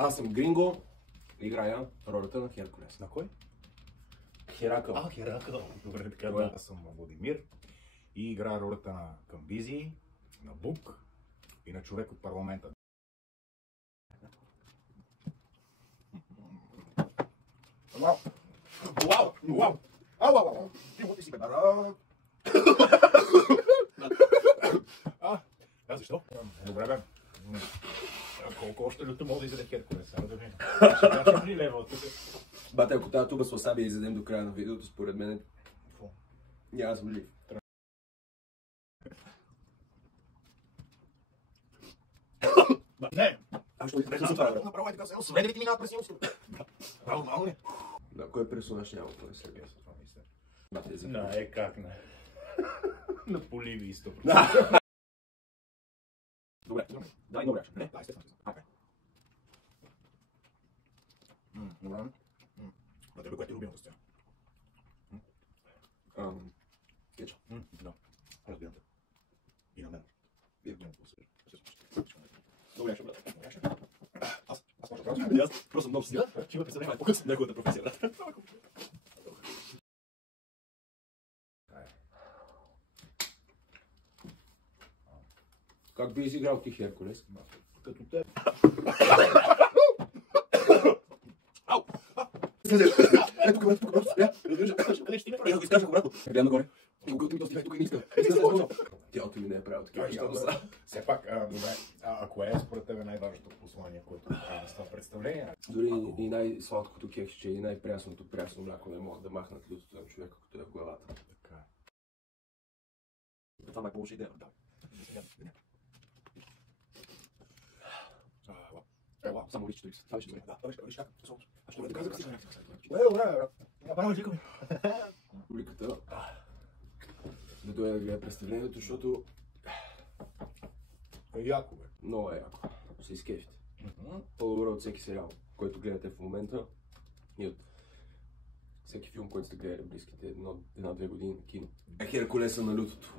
Аз съм Гринго, играя ролята на Херкулес. На кой? Херакъл. Херакъл. Добре, така да. Аз съм Владимир и играя ролята на Камбизи, на Бук и на човек от парламента. Вау! Вау! Вау! Ау! Ти си бебара! Защо? Добре, бе. Колко още люто мога да изяде Херкулес? Ама да видим. Ще качам ли лева от тук? Бате, ако тази туба с васаби изядем до края на видеото, според мен няма да съм жив. Не! А що ти това? Направо е така, сега сведели ти минават през него си. Нормално ли? На кой персонаж няма това сега? Бате, за Не, как не? На Поливи 100%. Добре, дай много рече. Да, естествено. Добре. На тебе, което е любимото сцена? Кетчуп. Да. Разбирам те. И на мен. Вие го свежа. Добре, ще бъде. Аз може да кажа. Аз просто много сега. Ще има представление по-късно неговата професия, брат. Как би изиграл ти Херкулес? Като те. Ау! Ето тук, тук, ако изкажа обратно. Гледам нагоре. Тук не иска. Тялото ми не е правило такива неща. Все пак, добре, ако е според тебе най-важното послание, което правим с това представление? Дори и най-сладкото кекче и най-прясното прясно мляко не могат да махнат лютото на човека, като е в главата. Така е. Това ме получи идея. Ела, само личето и това ще бъде. Да, виж как. А ще ме доказа как си характер. Добре, направо жико ми. Публиката да дойде да гледа представлението, защото е яко, бе. много е яко. Се изкефите. По-добре от всеки сериал, който гледате в момента и от всеки филм, който сте гледали близките една-две години на кино. Херкулеса на лютото.